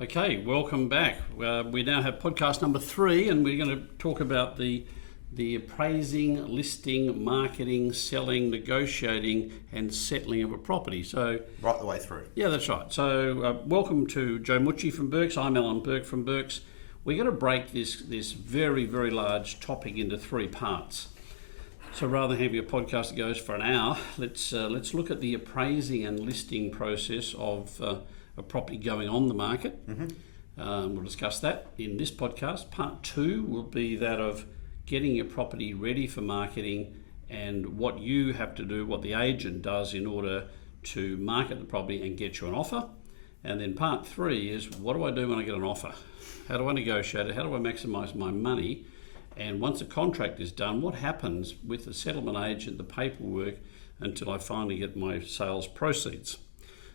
Okay, welcome back. We now have podcast number 3, and we're going to talk about the appraising, listing, marketing, selling, negotiating, and settling of a property. So right the way through. Yeah, that's right. So welcome to Joe Mucci from Bourke. I'm Alan Bourke from Bourke's. We're going to break this very, very large topic into 3 parts. So rather than having a podcast that goes for an hour, let's look at the appraising and listing process of a property going on the market. We'll discuss that in this podcast. Part 2 will be that of getting your property ready for marketing and what you have to do, what the agent does in order to market the property and get you an offer. And then part 3 is, what do I do when I get an offer? How do I negotiate it? How do I maximise my money? And once the contract is done, what happens with the settlement agent, the paperwork, until I finally get my sales proceeds?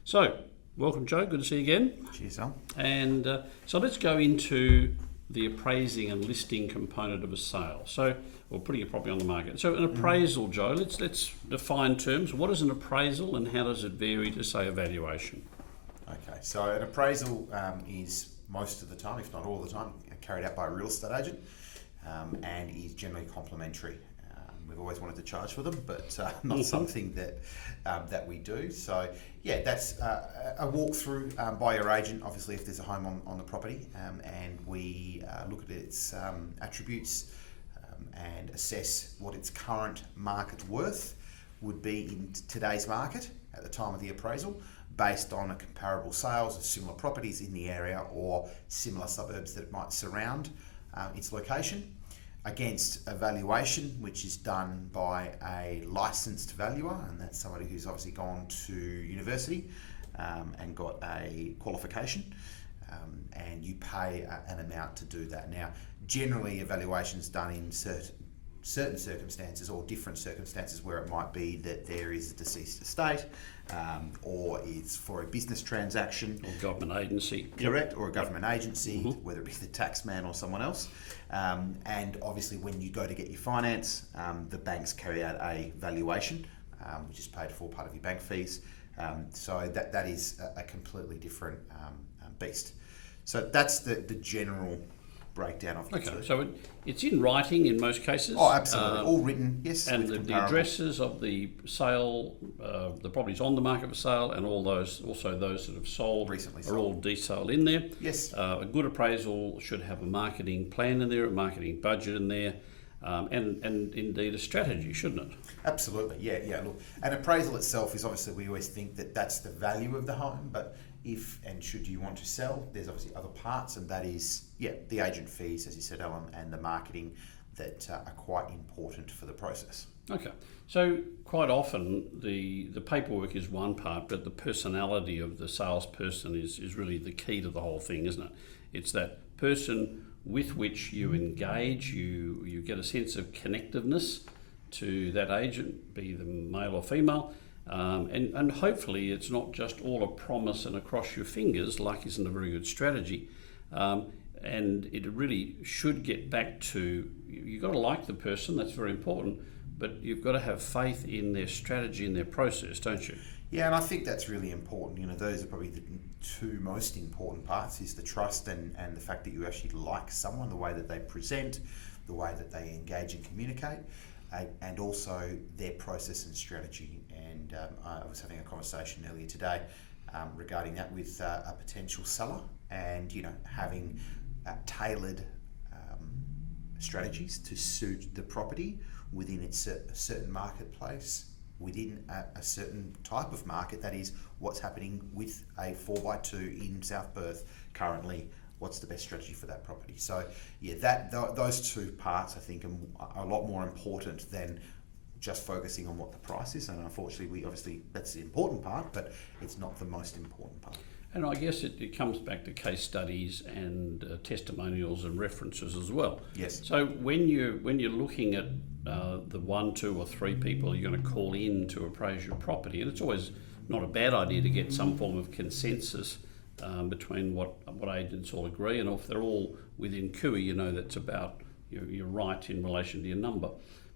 So, welcome, Joe. Good to see you again. Cheers, Al. And so let's go into the appraising and listing component of a sale. So, or putting a property on the market. So, an appraisal, Joe. Let's define terms. What is an appraisal, and how does it vary to, say, a valuation? Okay, so an appraisal is most of the time, if not all the time, carried out by a real estate agent, and is generally complimentary. We've always wanted to charge for them, but not something that we do. So yeah, that's a walkthrough by your agent, obviously if there's a home on the property, and we look at its attributes and assess what its current market worth would be in today's market at the time of the appraisal, based on a comparable sales of similar properties in the area or similar suburbs that might surround its location, against a valuation which is done by a licensed valuer, and that's somebody who's obviously gone to university and got a qualification, and you pay an amount to do that. Now, generally evaluation's done in certain circumstances or different circumstances where it might be that there is a deceased estate, or it's for a business transaction. Or government agency. Correct, or a government agency, whether it be the tax man or someone else. And obviously when you go to get your finance, the banks carry out a valuation, which is paid for part of your bank fees. So that is a completely different beast. So that's the general breakdown of the two. So it's in writing in most cases. Oh, absolutely. All written, yes. And the addresses of the sale, the properties on the market for sale, and all those, also those that have sold, recently are all detailed in there. Yes. A good appraisal should have a marketing plan in there, a marketing budget in there, and indeed a strategy, shouldn't it? Absolutely, yeah. Look, an appraisal itself is obviously, we always think that that's the value of the home, but if and should you want to sell, there's obviously other parts, and that is, the agent fees, as you said, Alan, and the marketing that are quite important for the process. Okay, so quite often the paperwork is one part, but the personality of the salesperson is really the key to the whole thing, isn't it? It's that person with which you engage, you get a sense of connectiveness to that agent, be them male or female. And hopefully it's not just all a promise and a cross your fingers. Luck isn't a very good strategy. And it really should get back to, you've got to like the person, that's very important, but you've got to have faith in their strategy and their process, don't you? Yeah, and I think that's really important. Those are probably the 2 most important parts, is the trust and the fact that you actually like someone, the way that they present, the way that they engage and communicate, and also their process and strategy. And I was having a conversation earlier today regarding that with a potential seller, and having tailored strategies to suit the property within its certain marketplace, within a certain type of market. That is what's happening with a 4x2 in South Perth currently. What's the best strategy for that property? So those 2 parts I think are a lot more important than just focusing on what the price is. And unfortunately, that's the important part, but it's not the most important part. And I guess it comes back to case studies and testimonials and references as well. Yes. So when you're looking at the 1, 2 or 3 people you're going to call in to appraise your property, and it's always not a bad idea to get some form of consensus between what agents all agree, and if they're all within cooey, that's about you're right in relation to your number.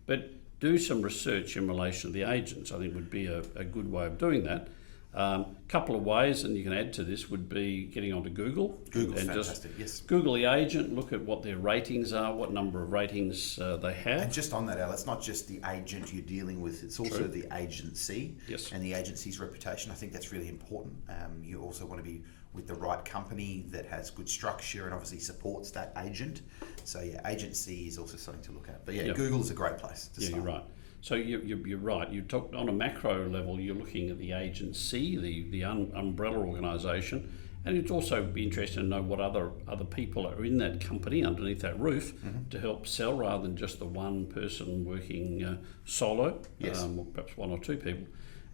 But do some research in relation to the agents, I think would be a good way of doing that. Couple of ways, and you can add to this, would be getting onto Google. Google's and fantastic, yes. just Google the agent, look at what their ratings are, what number of ratings they have. And just on that, Al, it's not just the agent you're dealing with, it's also the agency and the agency's reputation. I think that's really important. You also want to be with the right company that has good structure and obviously supports that agent. So yeah, agency is also something to look at. But yeah, Google is a great place to start. You're right. So you're right. You talk on a macro level. You're looking at the agency, the umbrella organisation, and it's also be interesting to know what other people are in that company underneath that roof to help sell, rather than just the one person working solo, or perhaps one or two people.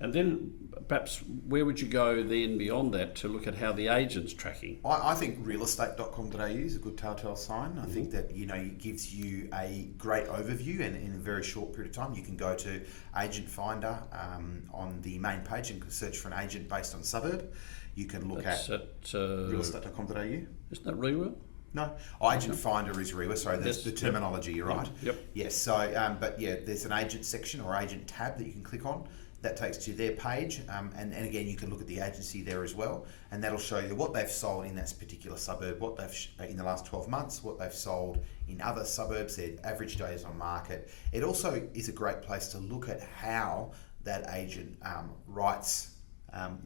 And then perhaps where would you go then beyond that to look at how the agent's tracking? I think realestate.com.au is a good telltale sign. I think that it gives you a great overview, and in a very short period of time you can go to Agent Finder on the main page and search for an agent based on suburb. You can look at realestate.com.au. Isn't that REWA? No, Agent Finder is REWA. Sorry, that's the terminology. You're right. Yep. Yes. So, but yeah, there's an agent section or agent tab that you can click on. That takes you to their page, and again you can look at the agency there as well, and that'll show you what they've sold in that particular suburb, what they've in the last 12 months, what they've sold in other suburbs, their average days on market. It also is a great place to look at how that agent writes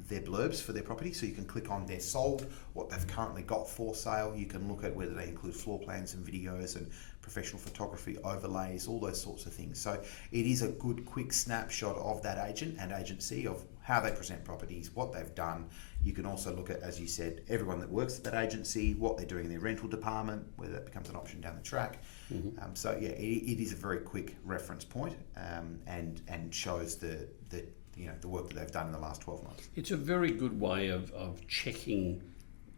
their blurbs for their property. So you can click on their sold, what they've currently got for sale. You can look at whether they include floor plans and videos and professional photography overlays, all those sorts of things. So it is a good quick snapshot of that agent and agency, of how they present properties, what they've done. You can also look at, as you said, everyone that works at that agency, what they're doing in their rental department, whether that becomes an option down the track. So yeah, it is a very quick reference point, and shows the work that they've done in the last 12 months. It's a very good way of checking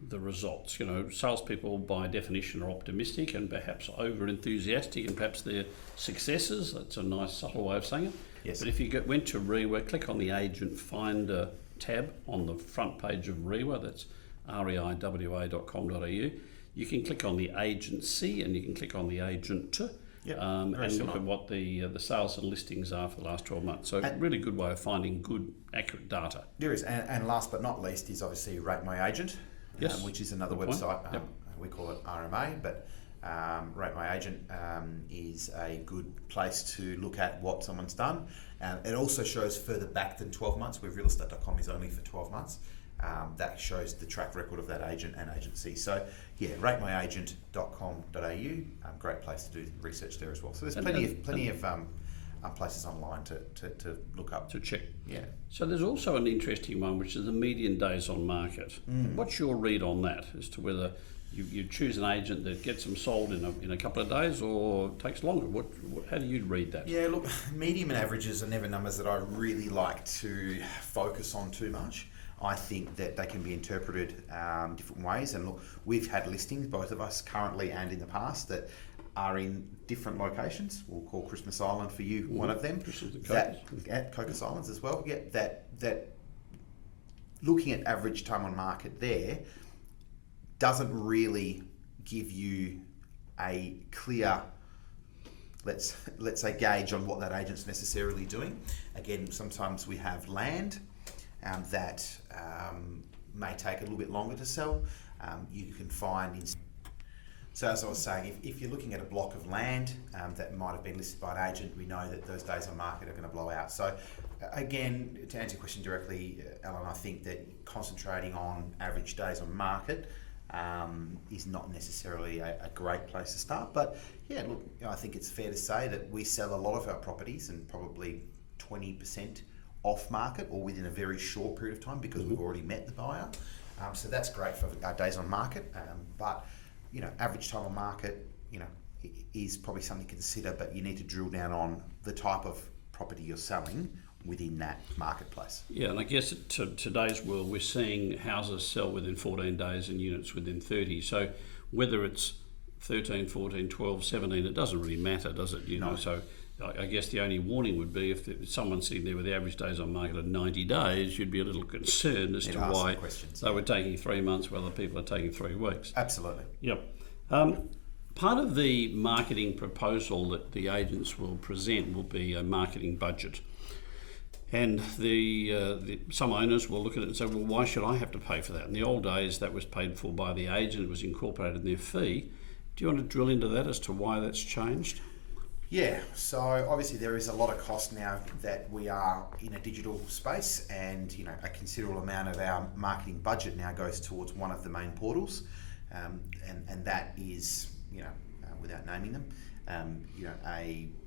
the results. Salespeople by definition are optimistic and perhaps over enthusiastic, and perhaps their successes. That's a nice subtle way of saying it. Yes. But if you went to REWA, click on the Agent Finder tab on the front page of REWA. That's reiwa.com.au. You can click on the agency, and you can click on the agent. And look at what the sales and listings are for the last 12 months. So a really good way of finding good, accurate data. There is, and last but not least is obviously Rate My Agent, which is another website. We call it RMA, but Rate My Agent is a good place to look at what someone's done. It also shows further back than 12 months, where realestate.com is only for 12 months. That shows the track record of that agent and agency. So yeah, ratemyagent.com.au, great place to do research there as well. So there's plenty of places online to look up. To check. Yeah. So there's also an interesting one, which is the median days on market. What's your read on that, as to whether you choose an agent that gets them sold in a couple of days or takes longer? How do you read that? Yeah, look, medium and averages are never numbers that I really like to focus on too much. I think that they can be interpreted different ways. And look, we've had listings, both of us currently and in the past, that are in different locations. We'll call Christmas Island for you one of them. At Cocos Islands as well. Yeah, that looking at average time on market there doesn't really give you a clear, let's say, gauge on what that agent's necessarily doing. Again, sometimes we have land that may take a little bit longer to sell. You can find so as I was saying, if you're looking at a block of land that might have been listed by an agent, we know that those days on market are going to blow out. So again, to answer your question directly, Alan, I think that concentrating on average days on market is not necessarily a great place to start. But yeah, look, I think it's fair to say that we sell a lot of our properties, and probably 20% off market or within a very short period of time, because we've already met the buyer. So that's great for our days on market. But average time on market, is probably something to consider, but you need to drill down on the type of property you're selling within that marketplace. Yeah, and I guess today's world, we're seeing houses sell within 14 days and units within 30. So whether it's 13, 14, 12, 17, it doesn't really matter, does it? No. So I guess the only warning would be if someone's sitting there with the average days on market at 90 days, you'd be a little concerned as to why they were taking 3 months while other people are taking 3 weeks. Absolutely. Yep. Part of the marketing proposal that the agents will present will be a marketing budget. And some owners will look at it and say, well, why should I have to pay for that? In the old days, that was paid for by the agent, it was incorporated in their fee. Do you want to drill into that as to why that's changed? Yeah, so obviously there is a lot of cost now that we are in a digital space, and a considerable amount of our marketing budget now goes towards one of the main portals, and that is, without naming them,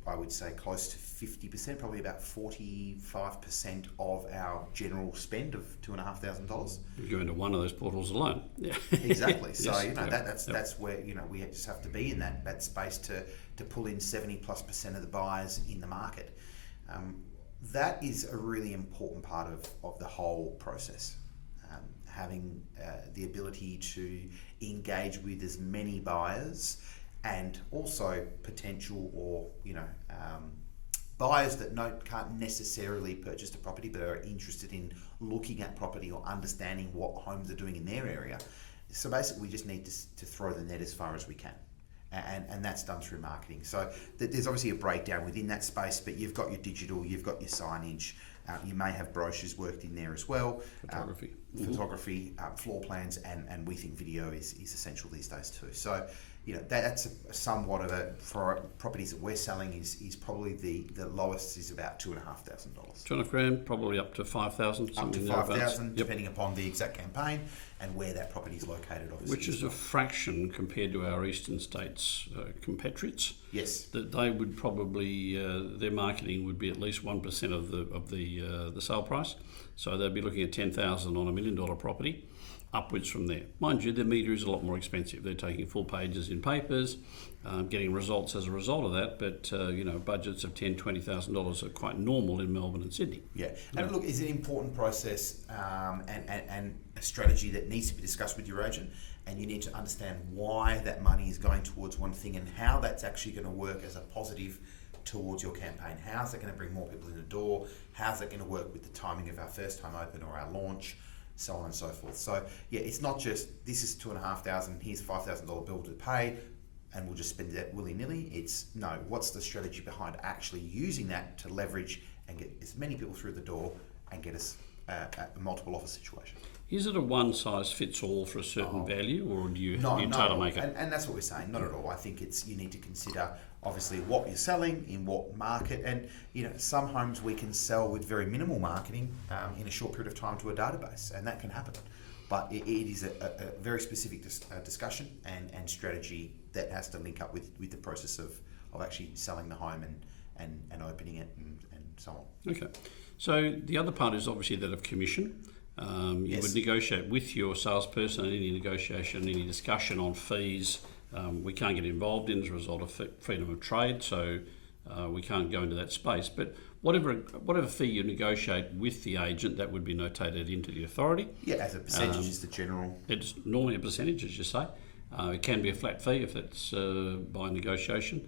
I would say close to 50%, probably about 45% of our general spend of $2,500. You go into one of those portals alone. Yeah. Exactly. So yes, that's where we just have to be in that space to pull in 70+% of the buyers in the market. That is a really important part of the whole process. Having the ability to engage with as many buyers, and also potential or buyers that can't necessarily purchase the property but are interested in looking at property or understanding what homes are doing in their area. So basically we just need to throw the net as far as we can, and that's done through marketing. So there's obviously a breakdown within that space, but you've got your digital, you've got your signage, you may have brochures worked in there as well, photography, floor plans, and we think video is essential these days too. So that's somewhat of for properties that we're selling is probably the lowest is about $2,500. $2,500, probably up to 5,000. Up to 5,000, depending upon the exact campaign and where that property is located, obviously. Which is a fraction compared to our eastern states compatriots. Yes. That they would probably their marketing would be at least 1% of the sale price. So they'd be looking at $10,000 on $1 million property. Upwards from there. Mind you, the media is a lot more expensive. They're taking full pages in papers, getting results as a result of that, but budgets of $10,000, $20,000 are quite normal in Melbourne and Sydney. Yeah, and look, it's an important process and a strategy that needs to be discussed with your agent, and you need to understand why that money is going towards one thing and how that's actually going to work as a positive towards your campaign. How's that going to bring more people in the door? How's that going to work with the timing of our first time open or our launch? So on and so forth. So yeah, it's not just this is $2,500, here's $5,000 bill to pay, and we'll just spend that willy-nilly. It's no, what's the strategy behind actually using that to leverage and get as many people through the door and get us a multiple offer situation. Is it a one-size-fits-all for a certain value, or do you tailor make it? And that's what we're saying. Not at all. I think you need to consider obviously what you're selling in what market, and some homes we can sell with very minimal marketing in a short period of time to a database, and that can happen. But it is a very specific discussion and strategy that has to link up with the process of actually selling the home and opening it and so on. Okay. So the other part is obviously that of commission. You would negotiate with your salesperson, any negotiation, any discussion on fees. We can't get involved in as a result of freedom of trade, so we can't go into that space. But whatever fee you negotiate with the agent, that would be notated into the authority. Yeah, as a percentage is the general. It's normally a percentage, as you say. It can be a flat fee if it's by negotiation.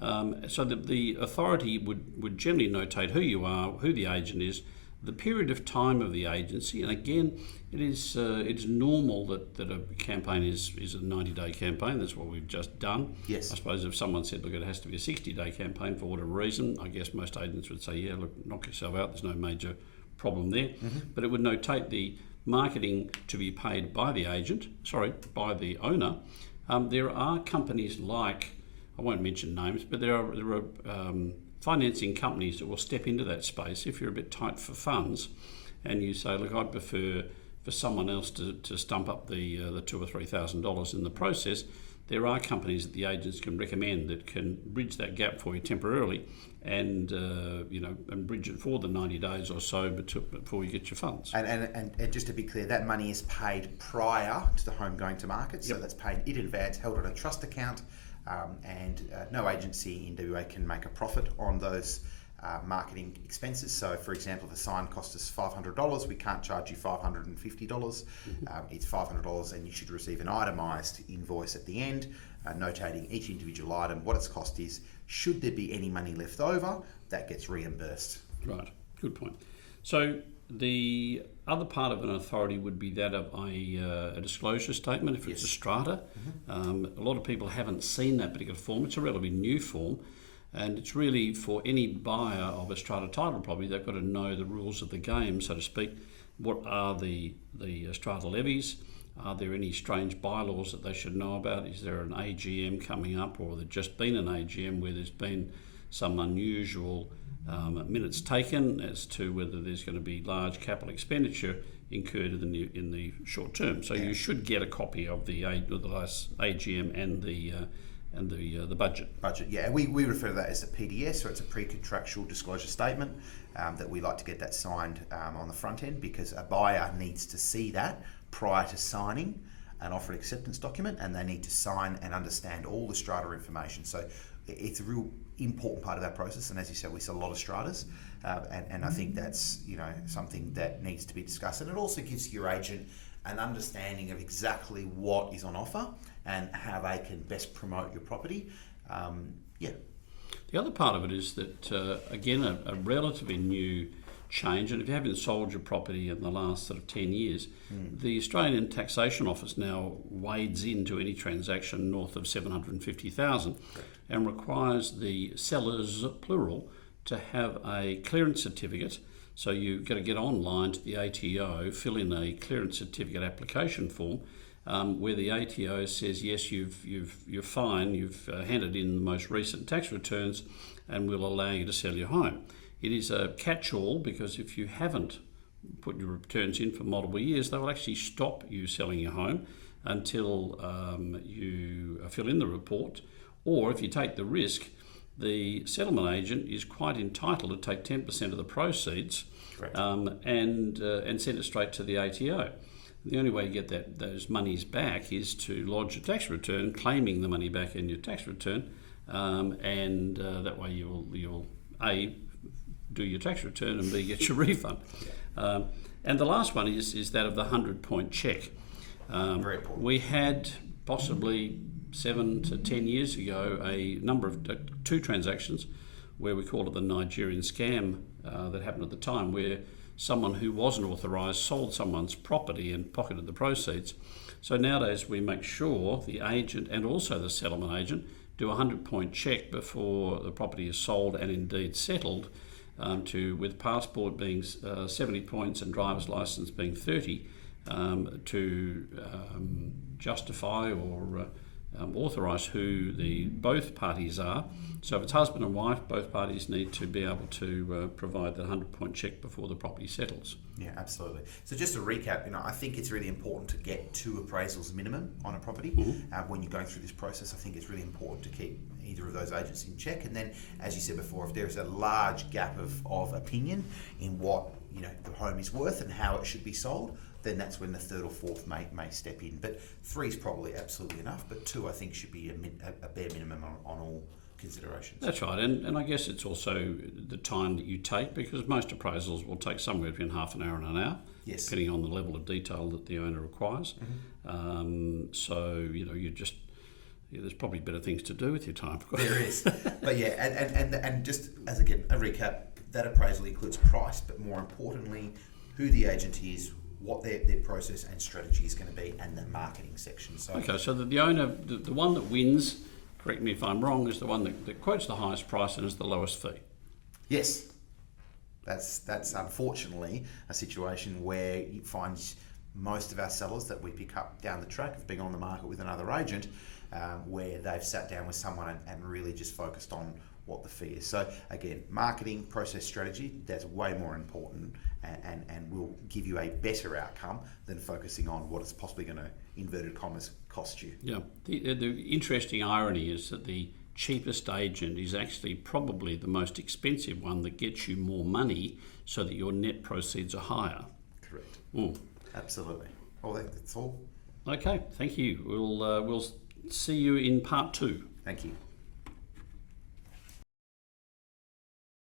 Mm-hmm. So that the authority would generally notate who you are, who the agent is, the period of time of the agency, and again, it's normal that a campaign is a 90-day campaign. That's what we've just done. Yes. I suppose if someone said, look, it has to be a 60-day campaign for whatever reason, I guess most agents would say, yeah, look, knock yourself out. There's no major problem there. Mm-hmm. But it would notate the marketing to be paid by the by the owner. There are companies like, I won't mention names, but there are financing companies that will step into that space if you're a bit tight for funds, and you say, look, I'd prefer for someone else to stump up the $2,000 or $3,000 in the process. There are companies that the agents can recommend that can bridge that gap for you temporarily, and and bridge it for the 90 days or so before you get your funds. And just to be clear, that money is paid prior to the home going to market, so that's paid in advance, held on a trust account. And no agency in WA can make a profit on those marketing expenses. So, for example, if a sign costs us $500, we can't charge you $550. It's $500, and you should receive an itemised invoice at the end, notating each individual item, what its cost is. Should there be any money left over, that gets reimbursed. Right, good point. So the other part of an authority would be that of a disclosure statement if it's a strata. Mm-hmm. A lot of people haven't seen that particular form. It's a relatively new form. And it's really for any buyer of a strata title property, they've got to know the rules of the game, so to speak. What are the strata levies? Are there any strange bylaws that they should know about? Is there an AGM coming up, or there's just been an AGM where there's been some unusual minutes taken as to whether there's going to be large capital expenditure incurred in the short term? So you should get a copy of the last AGM and the budget. Budget, yeah. We refer to that as a PDS, or it's a pre-contractual disclosure statement, that we like to get that signed on the front end, because a buyer needs to see that prior to signing an offer acceptance document, and they need to sign and understand all the strata information. So it's a real important part of our process, and as you said, we sell a lot of stratas, and I think that's something that needs to be discussed, and it also gives your agent an understanding of exactly what is on offer and how they can best promote your property. The other part of it is that, again, a relatively new change, and if you haven't sold your property in the last sort of 10 years, the Australian Taxation Office now wades into any transaction north of 750,000 and requires the sellers, plural, to have a clearance certificate. So you've got to get online to the ATO, fill in a clearance certificate application form, where the ATO says, yes, you're fine, you've handed in the most recent tax returns, and we'll allow you to sell your home. It is a catch-all, because if you haven't put your returns in for multiple years, they will actually stop you selling your home until you fill in the report. Or if you take the risk, the settlement agent is quite entitled to take 10% of the proceeds and send it straight to the ATO. The only way you get those monies back is to lodge a tax return claiming the money back in your tax return, and that way you'll A, do your tax return, and B, get your refund. And the last one is that of the 100-point check. Very important. We had possibly 7 to 10 years ago a number of two transactions where we called it the Nigerian scam that happened at the time, where someone who wasn't authorised sold someone's property and pocketed the proceeds. So nowadays we make sure the agent and also the settlement agent do a 100-point check before the property is sold and indeed settled, with passport being 70 points and driver's licence being 30, to justify or authorise who the both parties are. So if it's husband and wife, both parties need to be able to provide the 100-point check before the property settles. Yeah, absolutely. So just to recap, I think it's really important to get 2 appraisals minimum on a property. When you're going through this process, I think it's really important to keep either of those agents in check. And then, as you said before, if there is a large gap of opinion in what the home is worth and how it should be sold, then that's when the 3rd or 4th may step in. But 3 is probably absolutely enough, but 2 I think should be a bare minimum on all considerations. That's right, and I guess it's also the time that you take, because most appraisals will take somewhere between half an hour and an hour, yes, depending on the level of detail that the owner requires. So there's probably better things to do with your time. There is, but yeah, and just as again a recap, that appraisal includes price, but more importantly, who the agent is, what their process and strategy is going to be, and the marketing section. So okay, so the owner, the one that wins, correct me if I'm wrong, is the one that quotes the highest price and is the lowest fee. Yes, that's unfortunately a situation where you find most of our sellers that we pick up down the track have been on the market with another agent, where they've sat down with someone and really just focused on what the fee is. So again, marketing, process strategy, that's way more important and will give you a better outcome than focusing on what it's possibly going to, inverted commas, cost you. Yeah, the interesting irony is that the cheapest agent is actually probably the most expensive one that gets you more money so that your net proceeds are higher. Correct. Absolutely. Well, that's all. Okay, thank you. We'll see you in part 2. Thank you.